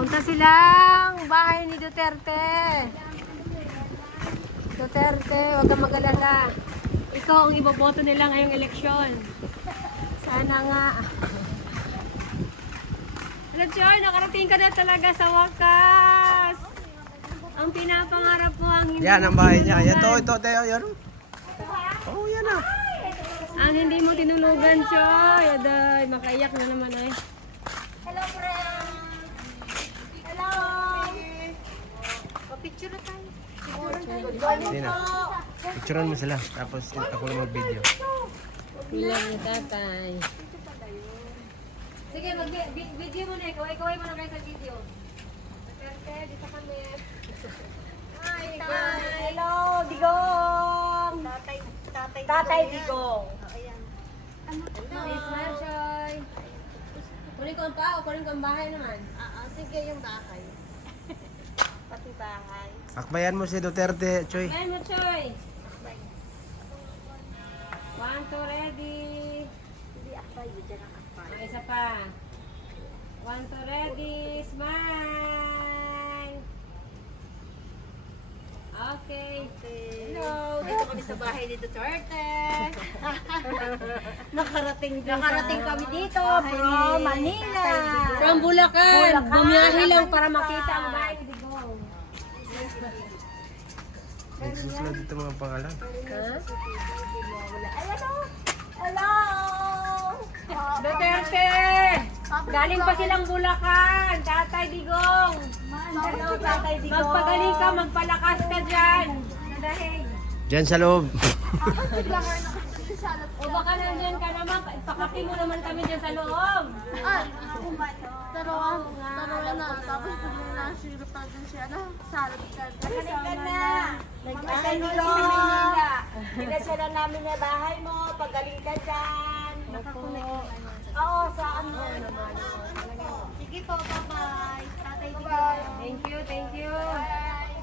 Punta silang bahay ni Duterte. Duterte, huwag kang mag-alala. Ikaw ang iboboto nila ngayong eleksyon. Sana nga. Hello, Joy, nakarating ka na talaga sa wakas. Ang pinapangarap mo ang hindi Yan ang bahay niya. Ito, Teo. Yan. Oh, yan ah. ang hindi mo tinulugan, Joy. Aday, makaiyak na naman eh. Hello, friend. Hello. Picture na tayo. Yan na. Picturean mo sila. Tapos ako lang mag-video. Bilang ni tatay. Sige, mag-video mo na. Kaway mo na kayo sa video. Duterte, dito kami. Hi, hello, Digong. Tatay Digong. Ayan. Miss Marjoy. Kunin ko ang pao, kunin ko ang bahay naman. Sige yung bahay. Pati bahay. Akbayan mo si Duterte, Choy. Ayan mo, Choy. 1, 2, ready. Hindi akbay, dyan ang akbay. Isa pa. 1, 2, ready. Smile. Okay. Hello, dito kami sa bahay ni Duterte. Nakarating kami dito from Manila. From Bulacan. Bumiyahe lang para makita ang bahay ni Digong. Nagsusunod dito mga pangalan. Ha? Ayan o. Hello. Duterte! Galing pa silang Bulacan. Tatay Digong. Hello, Tatay Digong. Magpagaling ka, magpalakas ka dyan. Dahil. Diyan sa loob. O baka nandyan ka naman, ipakapi mo naman kami dyan sa loob. Taruan na. Tapos kung nasirap na dun siya na, salad ka. Magaling ka na. Tatay Digong. Pinasya namin na bahay mo. Pagaling ka dyan. Oo, saan mo? Sige po, bye-bye. Tatay Digong. Thank you, thank you. Bye.